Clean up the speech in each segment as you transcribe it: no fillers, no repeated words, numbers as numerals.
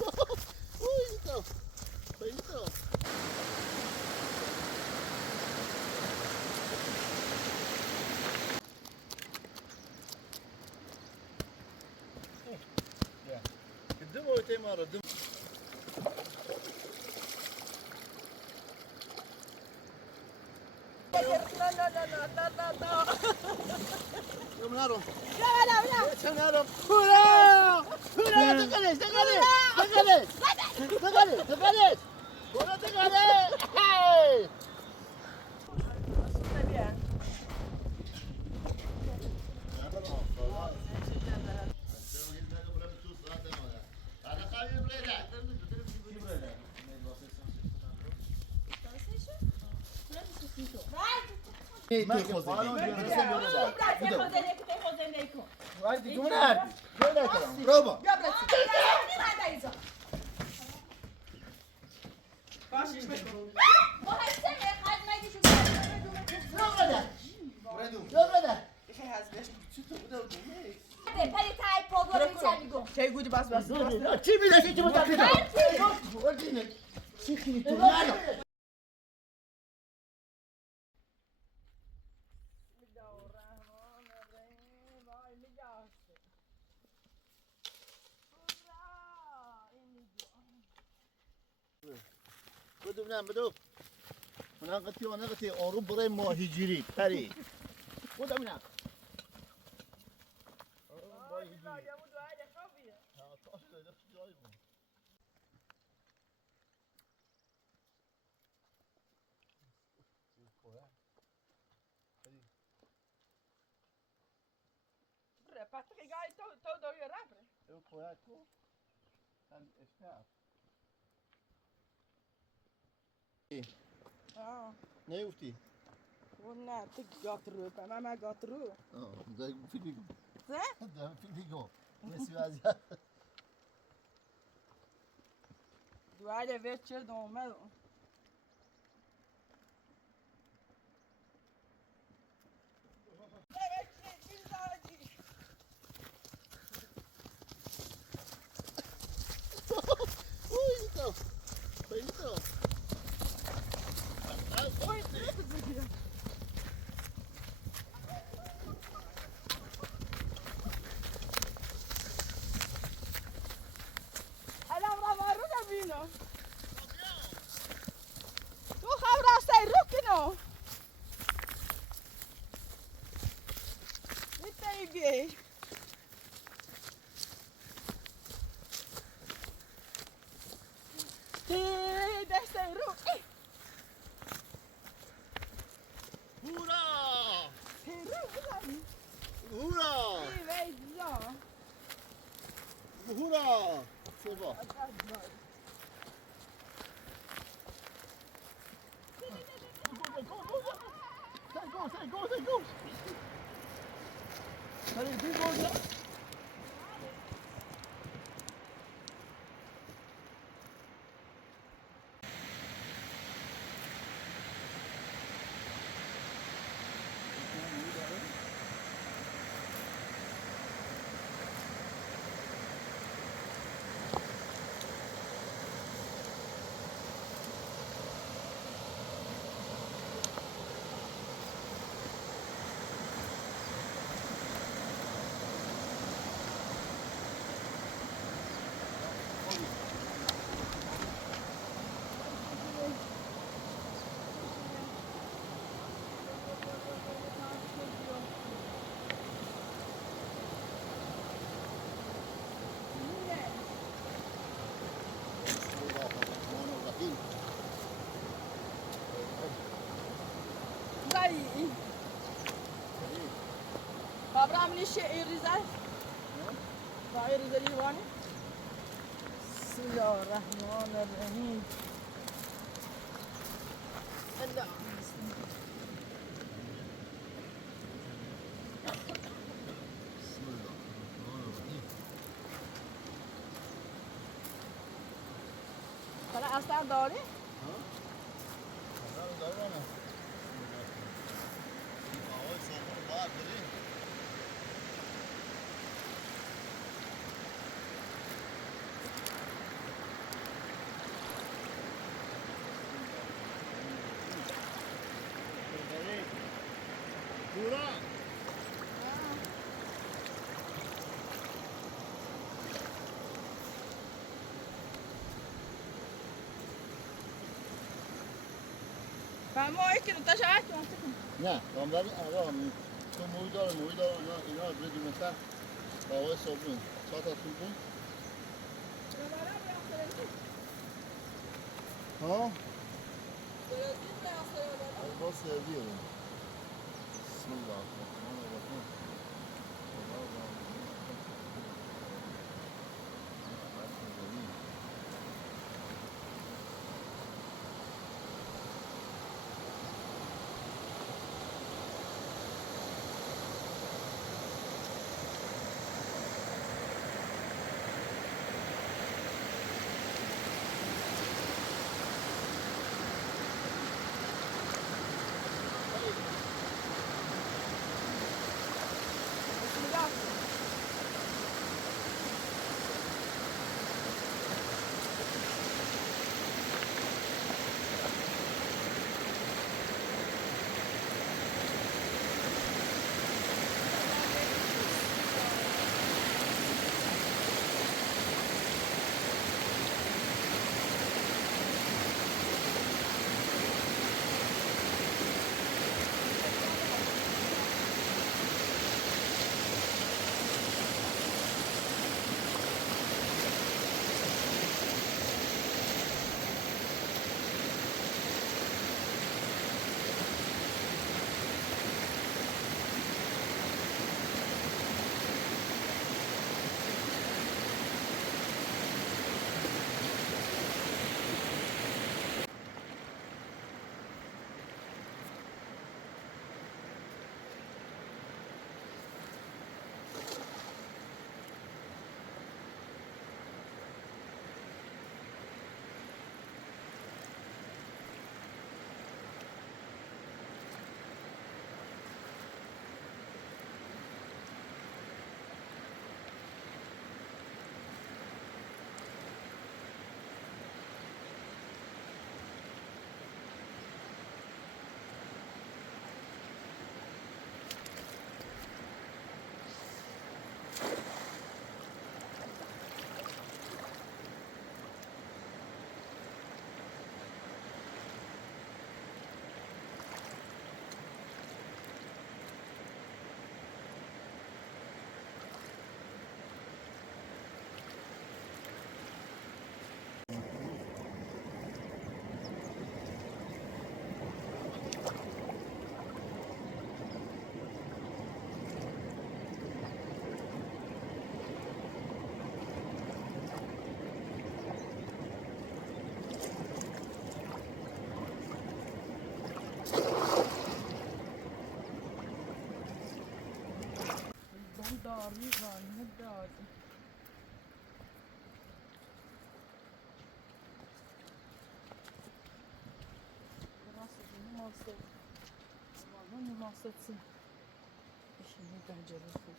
Então, foi então. قدام ولا مرة قدام. يوم نارهم. لا نارهم. هلا هلا تقلش تقلش تقلش تقلش تقلش ولا تقلش. Şey gücü bas bas. Kim bilir ki bu takıda? Sikini turnalı. بدو بنام بدو مناقتي وناقتي أوروبا بري مهاجري بري بدو بنام Eu conheço. Kan esnaf. Ne yufti? نه تو گاترو تمام گاترو ده فیلمیگو. نه ده فیلمیگو. نسی وازیا. دوایده وچر دومه Uy, então. Foi então. الان رو نبینم تو خبر راسته رو کنو میتونی بیای دسته رو Hurra! رو بزنی Hurra! ای ویزا Hurra! Se va. Go! Allez, deux secondes là. خبر عملی شعر ریزه شاعر ریزه لیوانی بسم الله الرحمن الرحیم الله حالا اصلا داری؟ ما یکی رو تاش عکس کن. نه کامبری آقا تو موی داره اینا بدون مثلا با آقای صابون 4 تا صابون ها با سرویه بسم الله الرحمن الرحیم مناسب işini becerisi.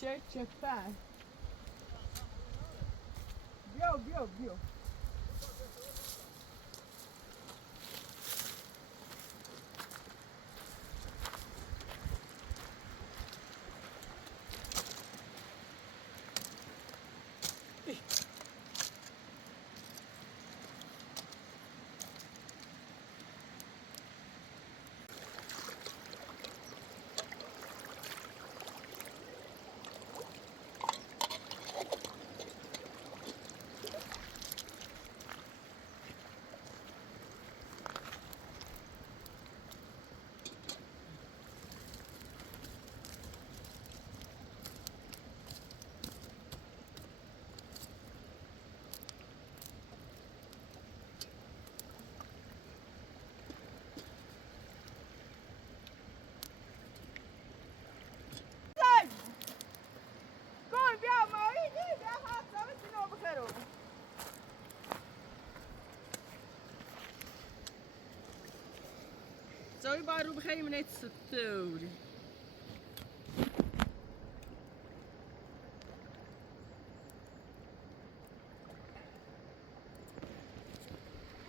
Şey çöpen. Bio. روی با رو بخیریم نیت ستوری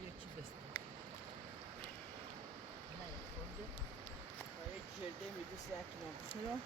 یکی بست نه یک خورده و یک جرده میدوست یک نام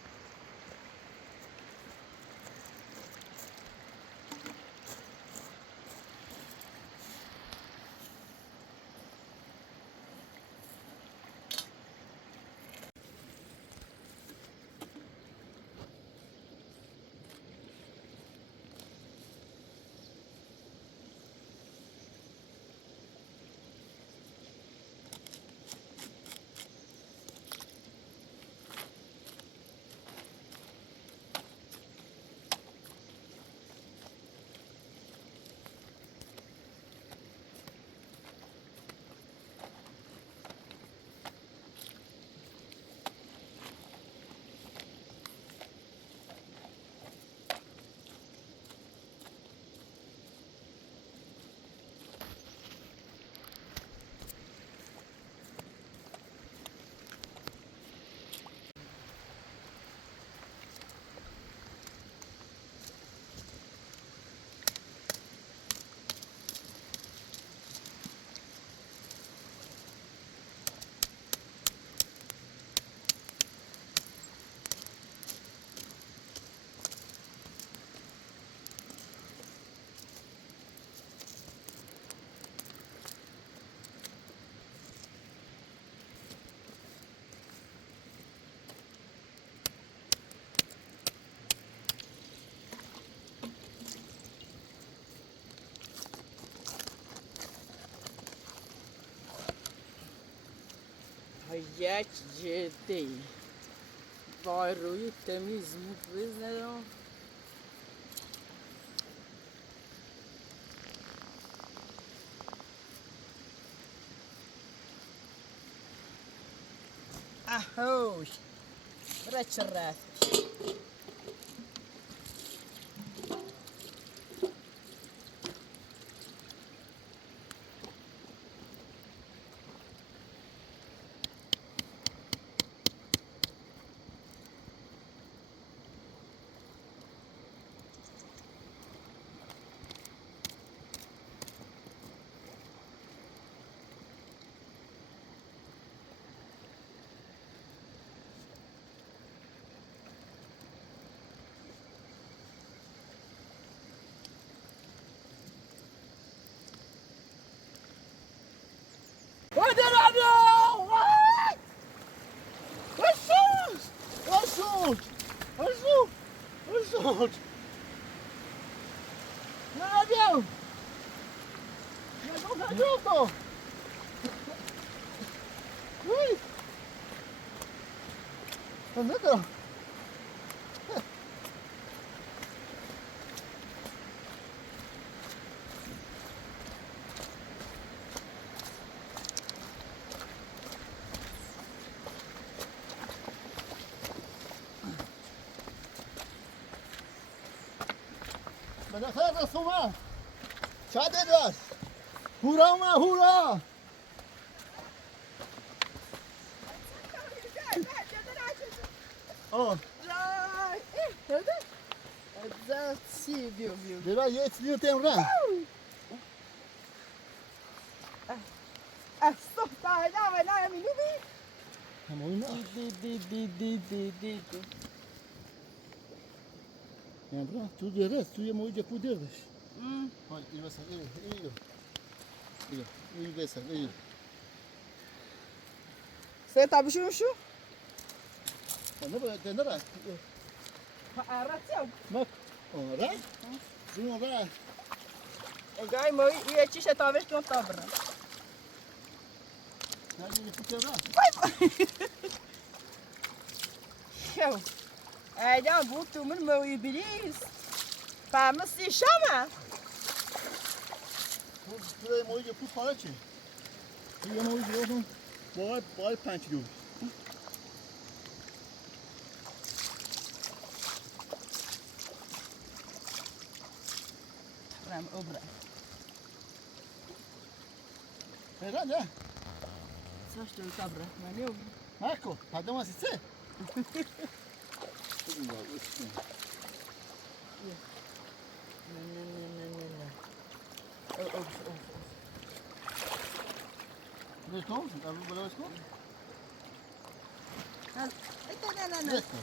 یک جدی با روی تمیز بزنم اهوش برای چه رفت بالاخره رسوم اومد چه دست هورا اومد هورا آه ده سی بیو دیگه یه چیزی تیم راه الصف لا ولا من نبي همون دي يعني برا تو درس تو یه موجه کو درش های این مثلا این بس این سيطع بشو شو انا بقى عرفتي ما اه راي زين راي جاي ما هي تشي تابش كون تابرا هذه فكره شو اجا بوتو من موي بليز فامسي شمع تو یه موجه کو کارا چی یه موجه اون باید 5 کیلو رام اوبرا هرا نه coś do dobra. No nie wiem. Marco, padło ma syce? Co by było? Nie. O. Wiesz to? A wybrałeś to? Nie. Wiesz to?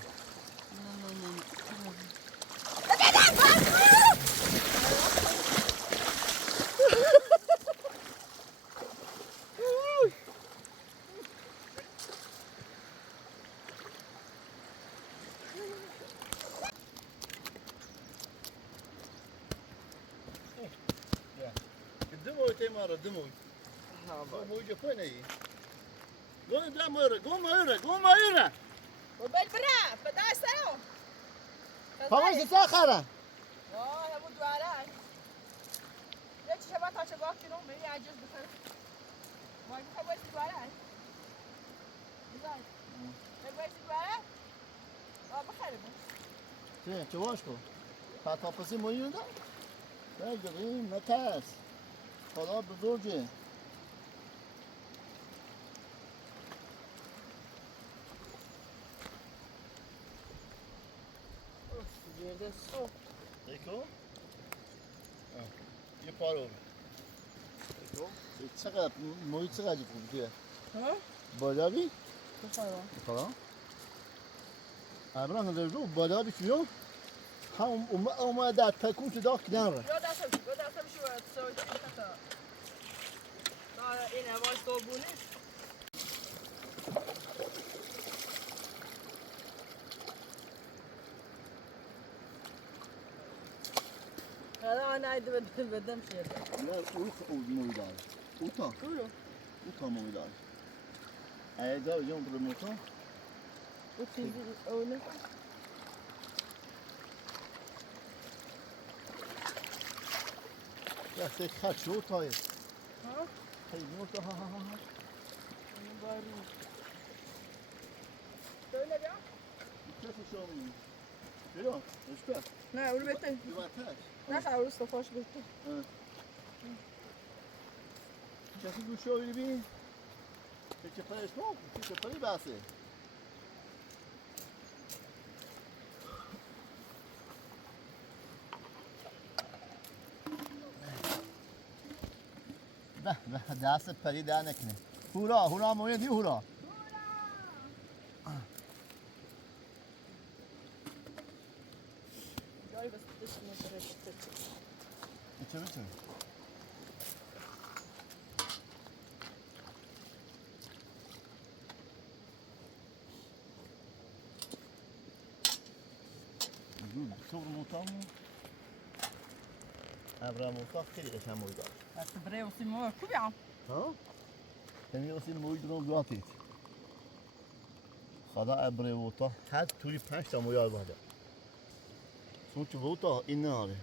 Dymuj tej maro, dymuj. Dymuj gdzie płynie jej. Go dla myra, go myra. وبالبرا بدأ سنة. Pałeś do Sachara. يا أبو دوالان. ليش شباب تشباب كنو مي عجز بخير. ما يبغى بس دوالان. زين. بس دوالان. بخير بس. چه چواش کو؟ پتا پسی مویون دا؟ بگیریم نترس. خدا بزرگه. Yerde su. Eko? یه پارو. eko? چقدر محیط چقدر خوبیه؟ ها؟ بالا بی؟ بخير. خلاص. ابراهیم رو بالا بی چیو؟ هم اومد در تکون تو داخل کناره. يا شو تسوي حتى. لا هنا ما يصوبوني. هذا أنا عايز بدم شيء. نه اوت موی داره. اوتا. كله. اوتا موی داره. ایجا بجام پر موتا. وتنزل أوله. یا سه خط شو تایه. ها؟ هی موتا ها. بارو. تقول لي کسی شو می. بیا. اشتر. نه اون بهتره دیواتش. نه خلاص صفاش بهتره کسی گوش شو ببین. چه پرش کن؟ چه پری باسه؟ به دست پری در نکنه. هورا مویدی هورا. جای بس دشمن درشت چه؟ صبر موتامو ابرا موتا خیلی قشنگ موی داره. بس برای وسی ما خوبی هم ها؟ یعنی واسه موی درون زیادی. خدا ابرا موتا هر توری 5 تا موی آورده. چون که موتا این ناره.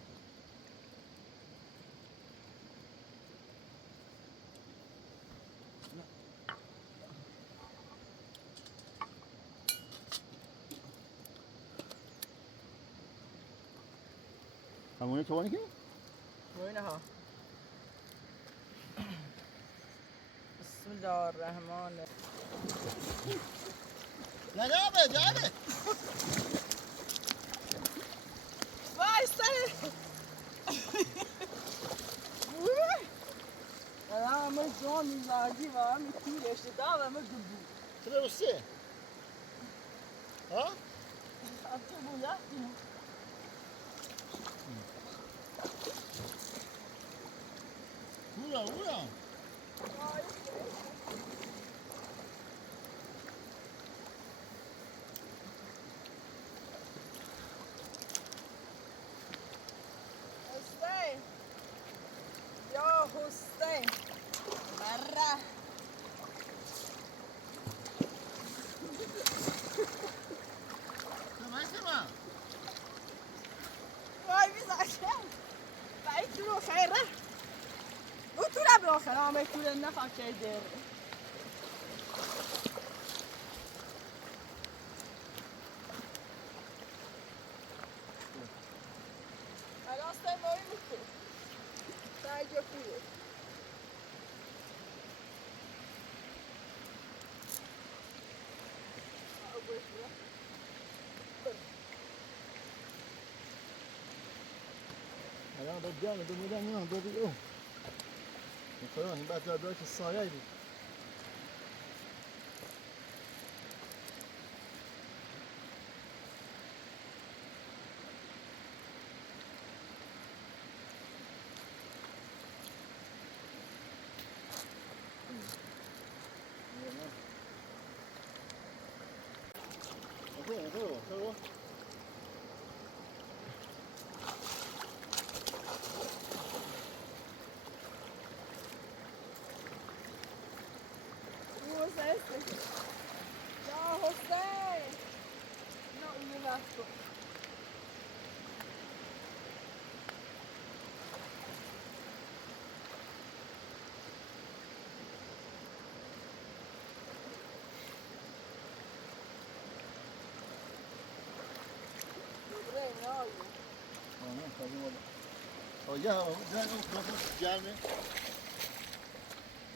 همونه تو وانی که؟ وينها بسم الله الرحمن جانه وای سر انا من جون میزاجی و هم تیرش داد و من گبو چرا روسیه؟ ها؟ حتی بویا هورا حسین یا حسین برا تمام وای میزاجی بعید تو خیره او تو را به آخر آمه کوله نخواه که در الاسته مایی میکن سای جا کوله یا به جان بمیدن یا دادی او خدا این بعد داد که سایه بود Cosa es este? No, José. No, un asco. Ya, gelme.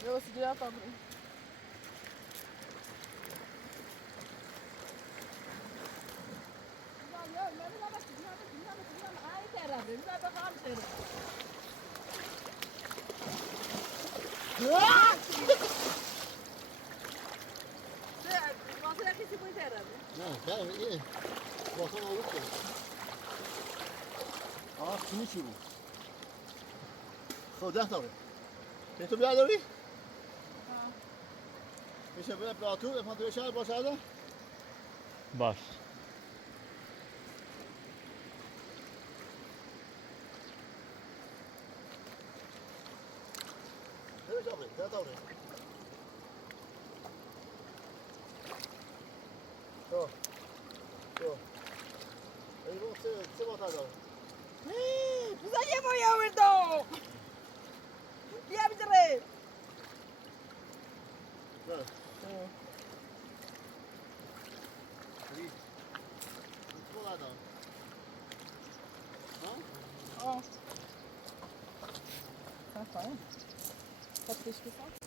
Eu vou seguir a pobre. Você daqui se inteira. Não, pera aí. Bota uma outra. Ah, kimi چی بود؟ خب 10 تا به تو بیاداری؟ میشه بره پلاتو افان توی شهر باشه باش بره جابری 10 تا تو ایرون سه باتا داره Precisa de amanhã, então! E a bicicleta? بره ریز تو باتا Ó. Tá fine. Pode pesquisar?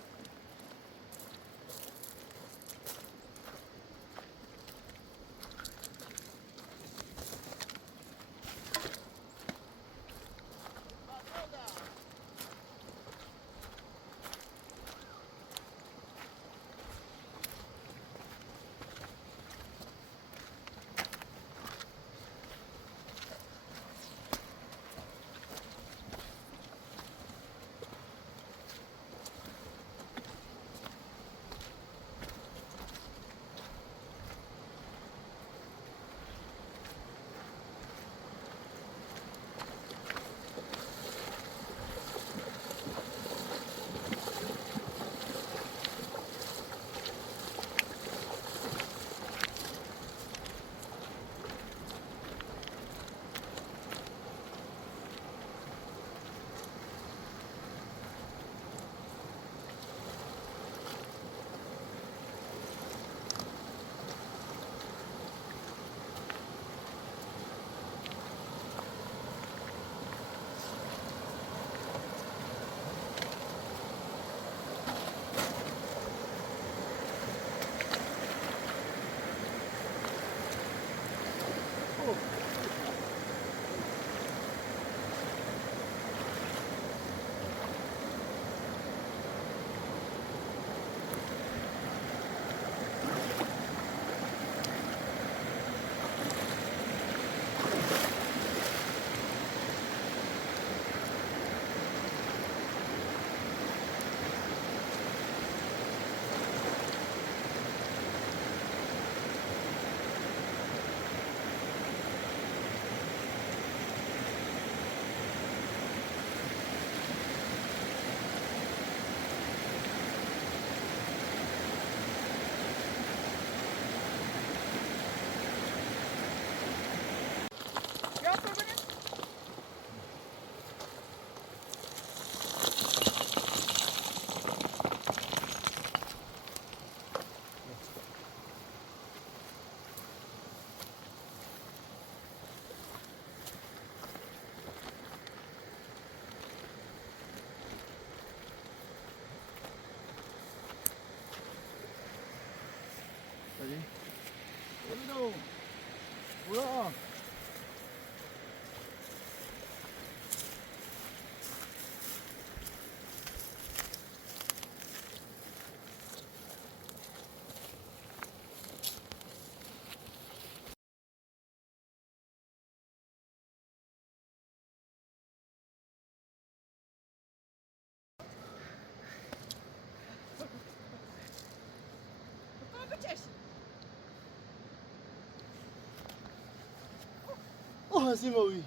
زیموی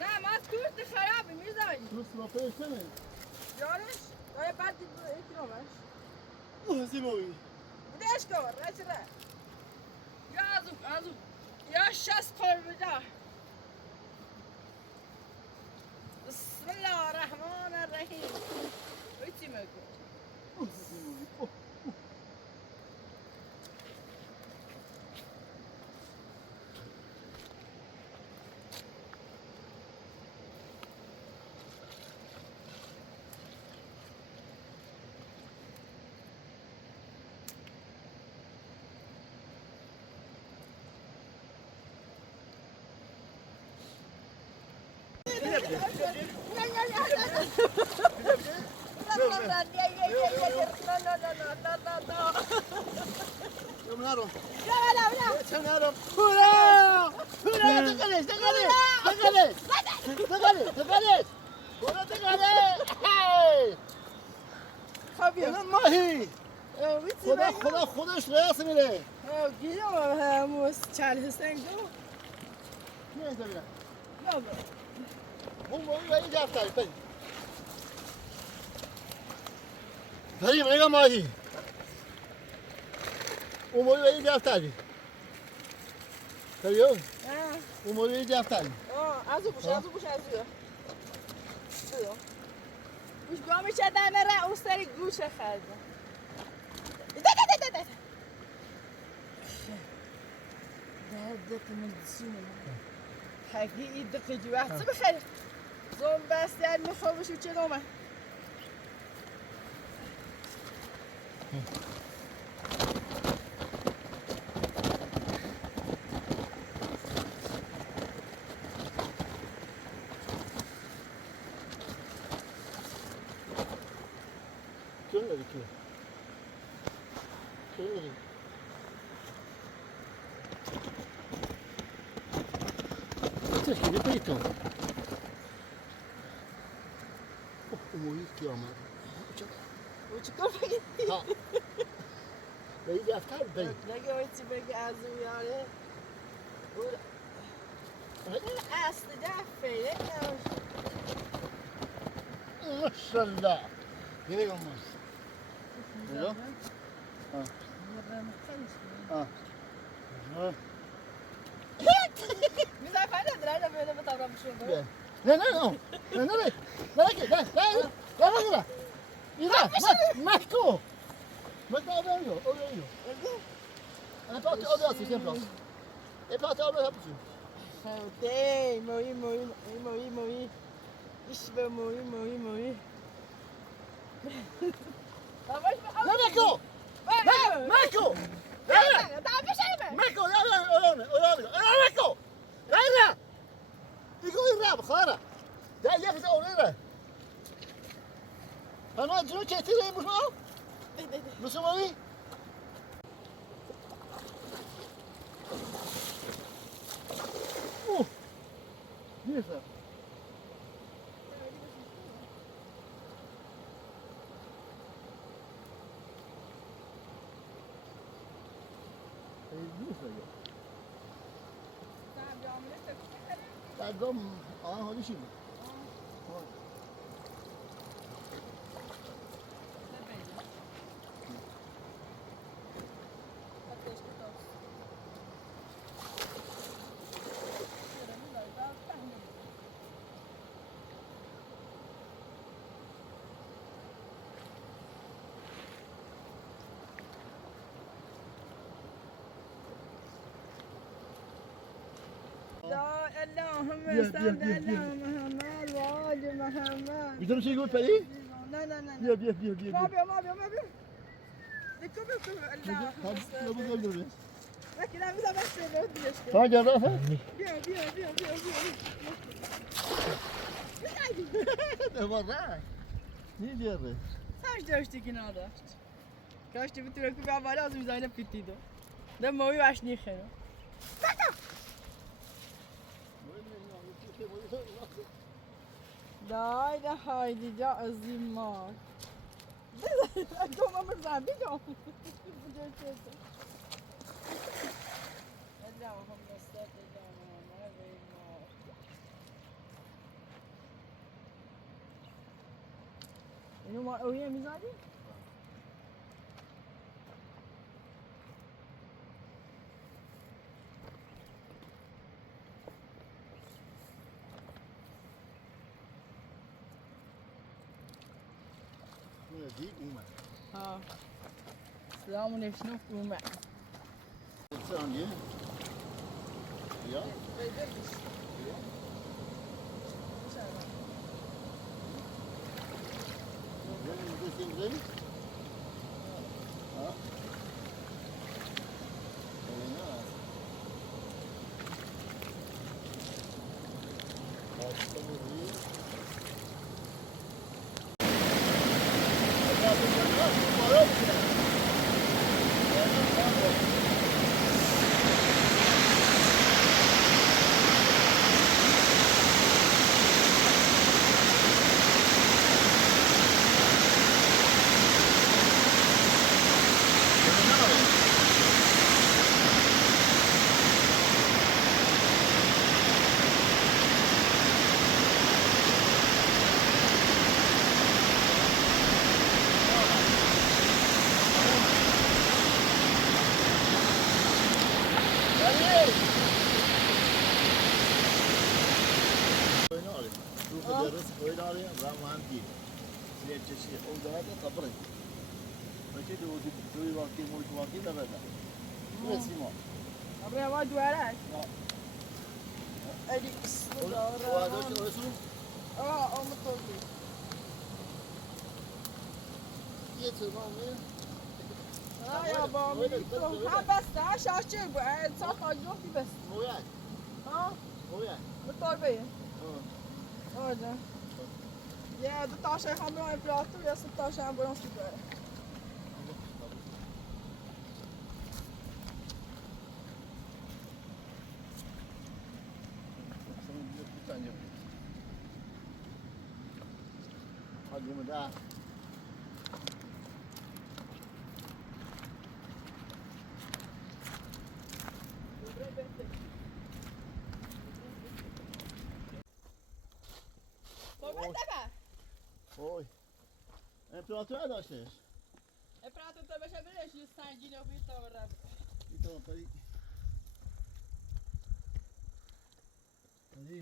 نه ما از کورت خرابی میزنی دوست با پیشنه یارش داره بعد دید برو یکی رومش زیموی بدهش کن رایچه را یا ازو یا شست پر بجا بسم الله الرحمن الرحیم ویتی مگو يوم نارهم لا يوم نارهم هورا هورا تقلش تقلش تقلش تقلش تقلش هورا تقلش خبير هذا ماهي خدا خدا خودش راس میره گیرم هموس چال حسین دو نه زمینه بابا اون موی ولی دفتر بریم بریم نگاه ماهی اون موی ولی دفتری بریم اون موی ولی دفتری ازو بوش گوش گامی چه دنه را اون سری گوشه خرده دردت من دسونه حقیقی دقی جو وقت بخیر زوم بستی هر میخوابش و چه نومه چون داری که چون داری چشکی بیتو اون موی کی آمد و چی کن بگی؟ ها ولی دفتر بریم نگه باید چی بگی از او یاره این اصل دفعه ماشالله یه نگاه ماست نگاه میزن فایده داره بده به طبرا بشون نه نه نه نه نه نه که نه نه نه نه اینا ماکو ماکو آبیو آبیو انا پات آبیو سی سیمپل e پات آبیو هپشون خودی موی ایش به موی نه ماکو ماکو ماكو لا ماكو لا يقول الراب خارة ده ياخذ أولينا أنا جنو كتير مش معه مش معي أوه يسا بعدم هذا شيء اللهم صل على محمد وآل محمد. بدون شيء يقول فريق؟ لا لا لا. بيا بيا بيا بيا. ما بيا. لكم الله. لكن أنا بدي بس بدي أشكي. ها جرافة؟ بيا. ده مرة. ني ديره. ساش داشتی که نداشت. کاشتی بتونه که به بالا از میزانه پیتیدو. ده موی واش نیخه. دای ده هایدی جا ازیم مار دوما بزن بگم اینو ما اویه میزنی؟ دي اومد ها سلام نفسنا في اومد ثانية يا زين ها ابري ما دوارك ادي اه مطلوب يا بابا ها بس عشان شو بعد صف الجوفي بس وياك ها وياك بالطلبية هذا يا 12 حمل امبراطور يا 16 امبراطور كبار هذا مدى Oi. Temperatura داشتش. امپراتور تو بشه برش یه سنگین و بیتا و رب Então, peraí. Ali.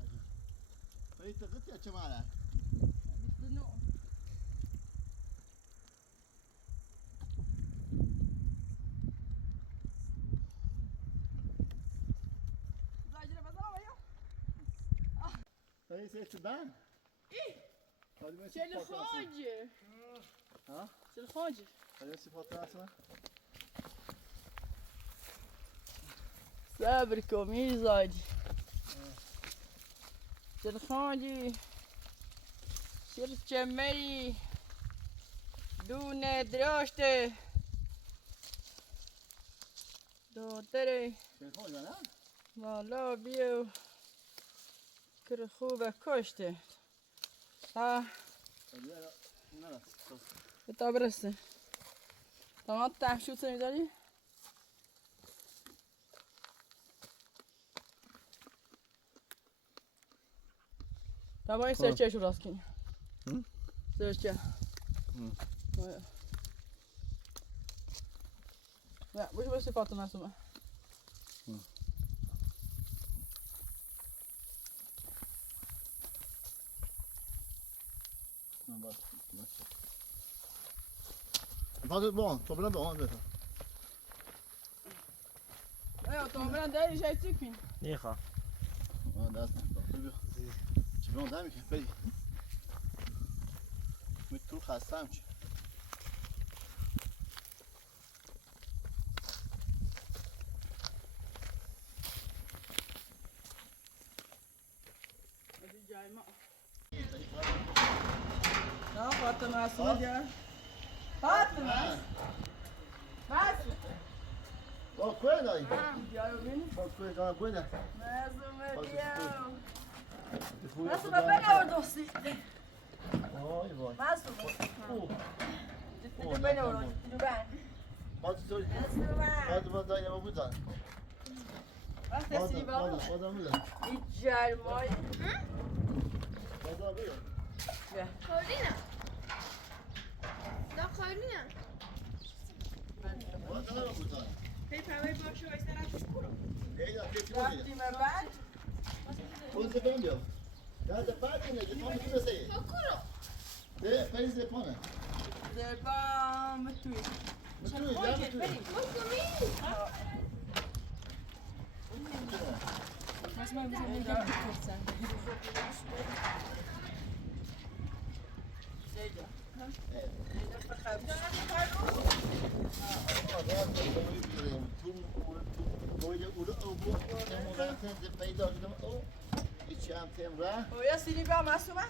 Ali. Peraí, tá quanto é a chamada? بیستونو زاجره بزنم یا Peraí, você é estudando? ای Pode ver se چل falta assim. خاجه Hã? چل خاجه Pode ver se falta assim. صبر کن میزاجی چل خاجی چل چمری دونه دراشته دادره Telefone, não é? والا بیو کر خوبه کشته تا Pode ver, não. تا برسه تمام تحشوت میداری؟ تمام این سرچه شو راست کنی سرچه نه بوش باید صفات نسومه Não basta. Faz bom, sobrando bom, André. ايوه طبعا ده جاي تكفي نیخوا Ah, dá. Te vou andar, Mica? Peraí. Muito tu caçante. جاي ما لا فاطمه سوريا فاطمه بس Qual coisa aí? جاي وين Qual coisa? Uma coisa? لازم Pode اليوم Depois لازم ابقى ودوسي وای وای مصدوم اوه دیدو بینه اون دیدو بین ما چطوری؟ ما دایما بودن وقتی هستی بابا بادم بودن این جرمای بادم بودن Carolina. Da Carolina. بادم بودن هی پرهای باشه و ایستن از برو اینا کسی رفتیم بودی بعد Pose bem, Já da parte, né? De como que você é? Procurou. Fez de pona. زربان متوی Mas tu já tu. بریم Vou comigo. بس من میزم اینجا بپرسم زیجا Oya sini ba masuma?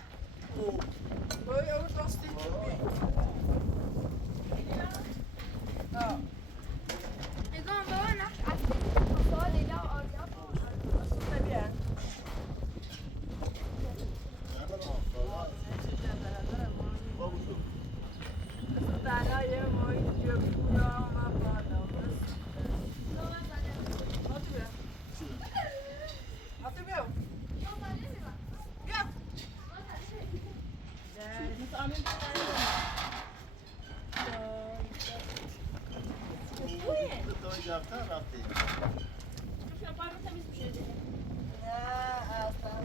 Oya o tosti. نگاه بابا نقش اصلی کفا لیلا و آریا Tabii. Dalaya moy jokuna ma banamas. Hadi be. Hadi be. Gel. Biz amin Ne aslan.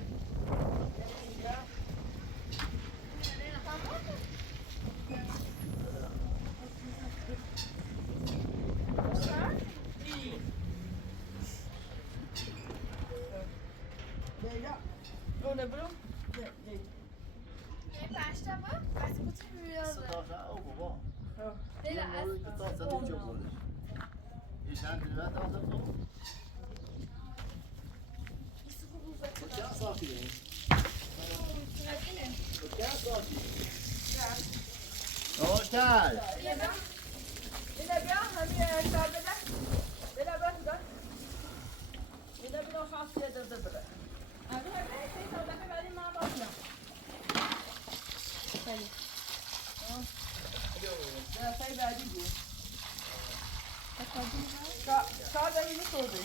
Leyla. O ne bro? یه پنجتا با بس کتی بیازه لیلا از Oskar! Leyla bia همین کار بده. Leyla bak da. Leyla bir o şans yedirdi bile. Abi hadi şey sabahı vereyim ma bakma. Hayır. Ya say verdi bu. Ka da yine sordu.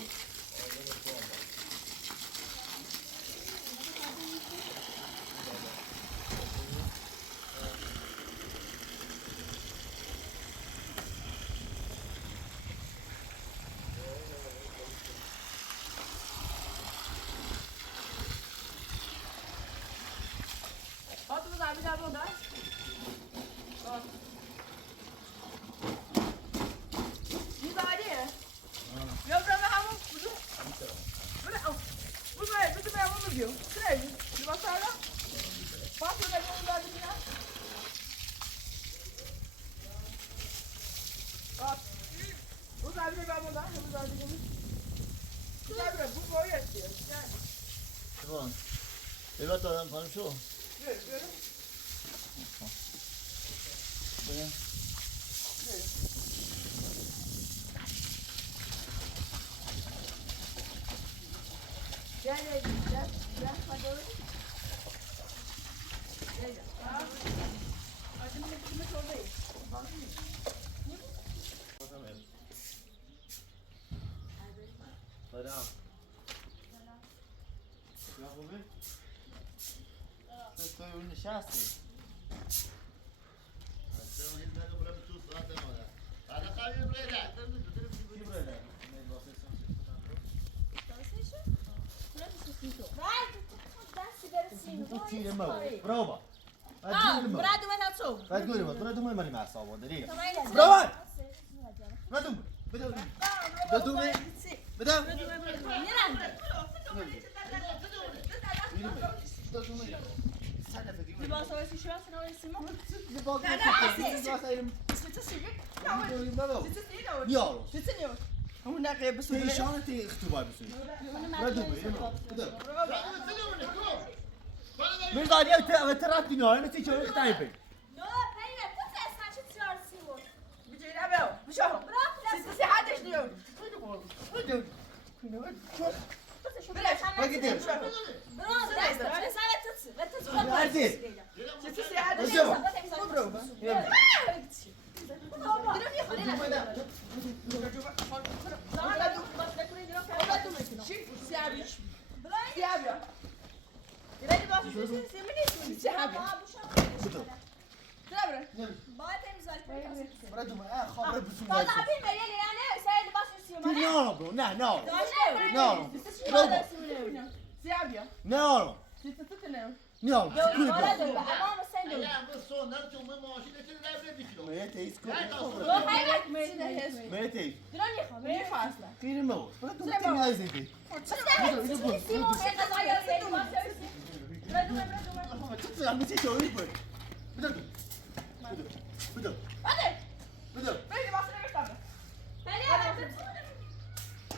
Hadi biz abi de burada. Bak. Bir bari. Ya ben hamur bunu. Böyle al. Bu böyle bir de ben bunu diyor. Şuraya bir bakalım. Bak böyle bunu da bir ya. Bak. Bu da bir ben burada. Bu da bir. Güzel böyle bu boy yapıyor. Güzel. Tamam. Evet adam konuşuyor. Böyle böyle. Böyle. Gel gel gel. Gel hadi. Gel gel. Acım ne soruyor? Selam. Ya خوبه؟ تو اون نشستی؟ تیر مو برافو برادو من هاتو بعد گوری بود برادو من مری معصاب بود دیگه Tamam. برافو برادو بدو بدو بدو Libas orası şu an sana orası mı? Sizi sivik. Yavrum. Sizi ne? Ama ne kadar besul. İşareti ihtibar besul. برادو بدو Mirza diye taraf dünyayı nasıl çözüyor kitapı? Yo, peraí, quanto é essa caixa de senhora, senhor? Bir şey yapıyor. Bu şu. Sizi seyahat ediyor. Bak gidelim. Pronto, essa é a tutsi. لا تسقط عزيز. تسقط هذا اسمع. مبروك No, bro, no. No, Ja, men så när du med maskin det där blir det. مريت يسكت مريت مريت يس مريت فاصلة كير موت بدو تني زيدي تطلع عم تسوي يبر بدو بدو بدو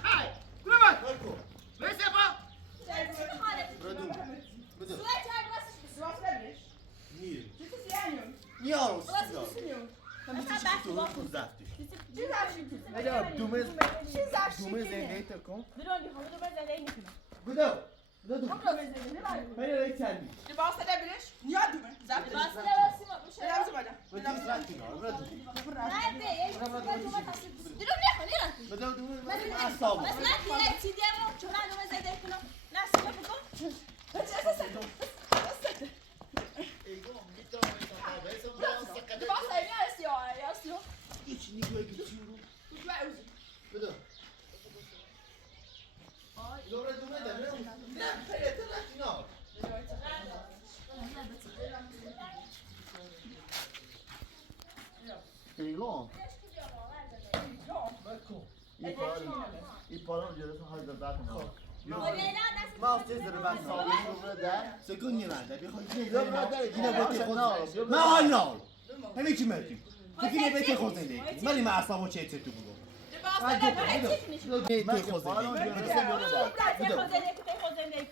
Hej! Kom igen! مالكو Vad ser på? بدو نير نيارو هم تسوي زافتي دومز دومز زيديتكم بدو بدو هيا ليتاني بدو زافتي بدو بدو دومز اعصاب hiç niye geçiyorum بدو Dobra, dumeda, ne? Hayır, no. Igång. I paran gör det så höjda där kan ما افتزر بس jag. سكوني معنا بيخوي Jag vill ha dig. هنا بيتي خوزن ما هالنار همي چی مردی تكيني بيتي خوزن دي مالي مع اصابو چه تتو بگو بيتي خوزن دي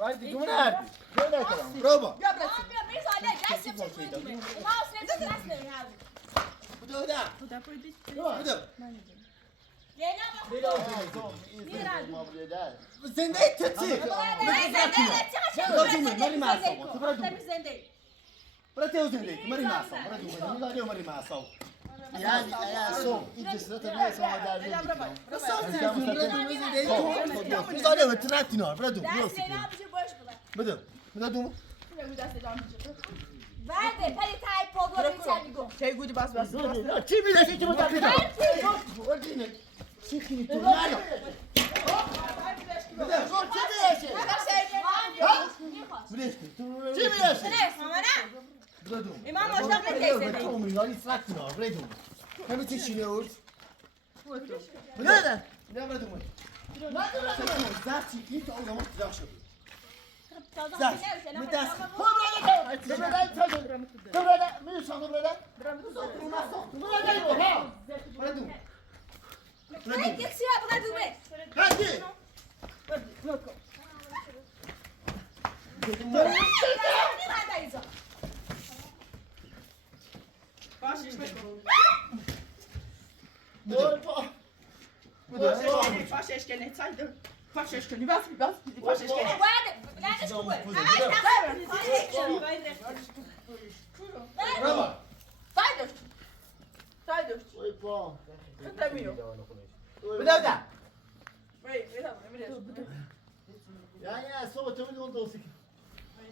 Hadi come on. Gör det kan. بروبا بدو دا بدو زنده تتي براتي وزنده مالي مع اصابو براتي مالي مع اصابو Yani eğer son ikisi de ne sonra derdi. Biz oraya ötürattin or, brado. Brado. Brado mu? Şey gudi bas bas. Kim bilir ki kim tabii. Çekini tornado. Brado. Kim bilir? Kim bilir? Brado. İmam hoşlan ne teyze? Brado. Yali trattin or, brado. Hem teşiniyor. Nerede? Ne brado mu? Nerede? Zati ilk o zaman tıraş yapıyor. Burada mı sanır burada? Brado. Burada yok ha. Brado. Hadi. Baş içmek. Dur. Baş eşkene saydı. Baş eşkene bas bas. Baş eşkene. Bravo. Saydı. Saydı. Oj på. Kıtamıyor. Brado da. Ja, så tog vi inte oss.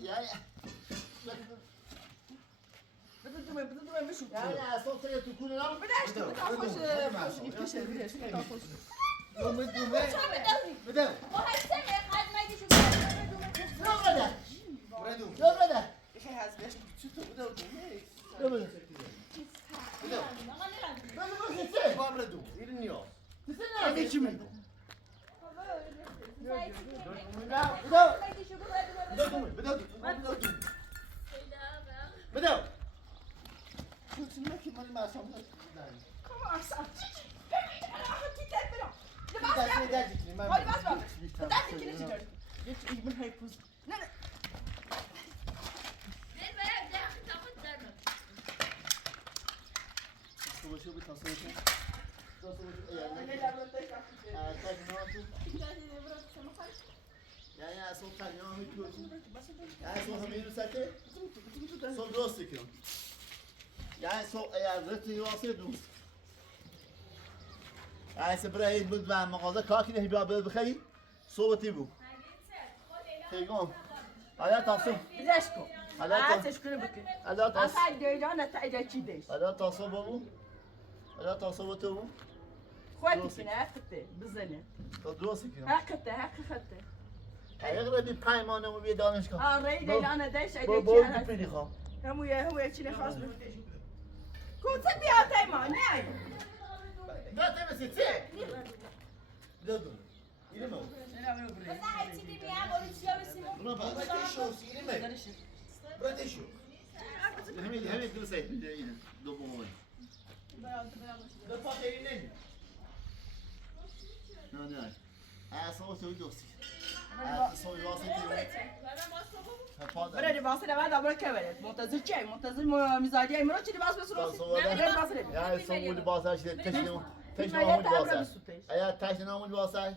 Ja. Ja, så tar jag till kunna. Brado. Burada. Brado. Burada. Burada. Ben bu gitsin. Brado. İliniyor. Gitsin Hem ne? içimi. Burada. Brado mu? Brado. Brado. Brado. Şimdi kim bana masam? Ne derdi ki? Hadi bas bas. Bu da dikini çıkar. Geç ilmin haypuz. Ne? Savaşı bir tasarruf. Tasarruf eğer. Ne la brota. Tak no tu. یعنی اصلا تنها میتونی یعنی اصلا همین رو سکه صبح درست کن یعنی صبح اگر رتی واسه دوست یعنی برای این بود و مغازه کاکی نهی بیا بخری صبحتی بود تیگم حالا تاسو بدش کن عادتش کنه بکن حالا تاسو اصلا دیگه نتایج چی دیش حالا تاسو بابو حالا تاسو تو خودت کنه حقته بزنه تو درست کن حقته اگر بی پیمانه و بی دانشگاه آره دیگه دیش بابا ایده بپیلی خواه همویه چی نخواست کوتا بیا تیما نه نه تمسی چه؟ دادو اینه مو برو با براتشو همین دو سه اینه دو بومه به پاتری نمی نه اصلا تو دوستی اصلا واسه برای لباس بعد آبرو که برد منتظر چی؟ منتظر میزادی ایمرو چی لباس بس روسی؟ یا سومو لباسش تشنو لباسش ایا تشنو لباسش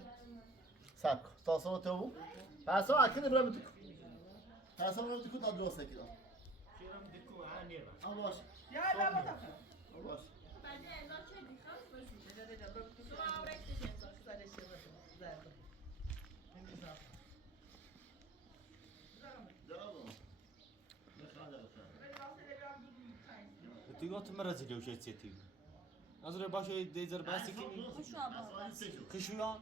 سب تاسو تو تاسو اكن برام تكو تاسو برام تكو تا درست كده شیرم دکو آنیر باش یا لا ما تفهم باش تو یات مرز لیوش تیتی از رو باشه دیزر باسی کنی خشویان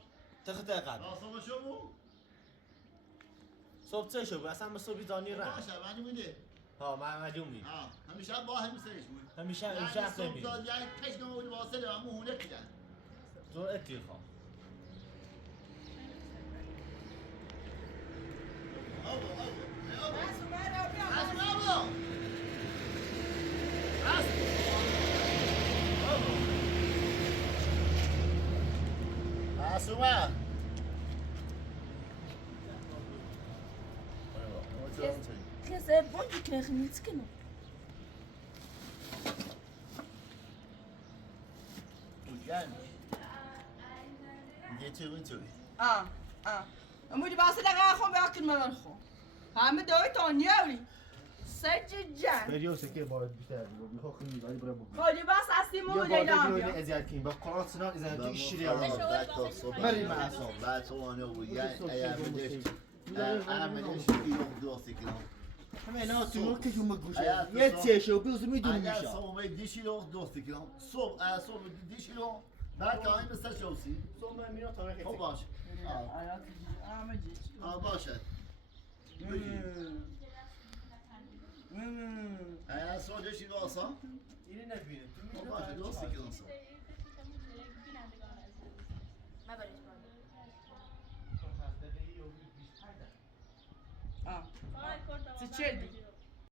تخت قبل تاسو شو صبح چه شو اصلا صبحی دانی را باشه معنی میده ها معلومی همیشه با هم سرش بود همیشه صبح داد یعنی تشنو لباسه همو هونه کردن زور اتیخا Asuma. Kızı boncu kırıkını çıkın. امو لباس دقیقا خون بیاکن من خون همه دوی تانیاولی سججن Veriyorsa ki bari bir tane bu. Bir hakkını bir bırak bu. خب لباس اصلیمون لیلا بیا eziyet kim bak Kur'an sınav eziyet Ben işleri ya Bari masum. Ben soğanı bu. Yani eğer bir عملش yok دوستی کنم همه اینا تو که شما گوشه Hayatı یه son- چه شو بیوز میدونی اگر میشه صبح دیشی رو دوستی کنم صبح دیشی رو belki aynı saç olsun. صبح میرا تاریخ O baş. Başı. Eğer sonra deşi olsa اینو نبینه تو o başı dosti کنم. چی چردی؟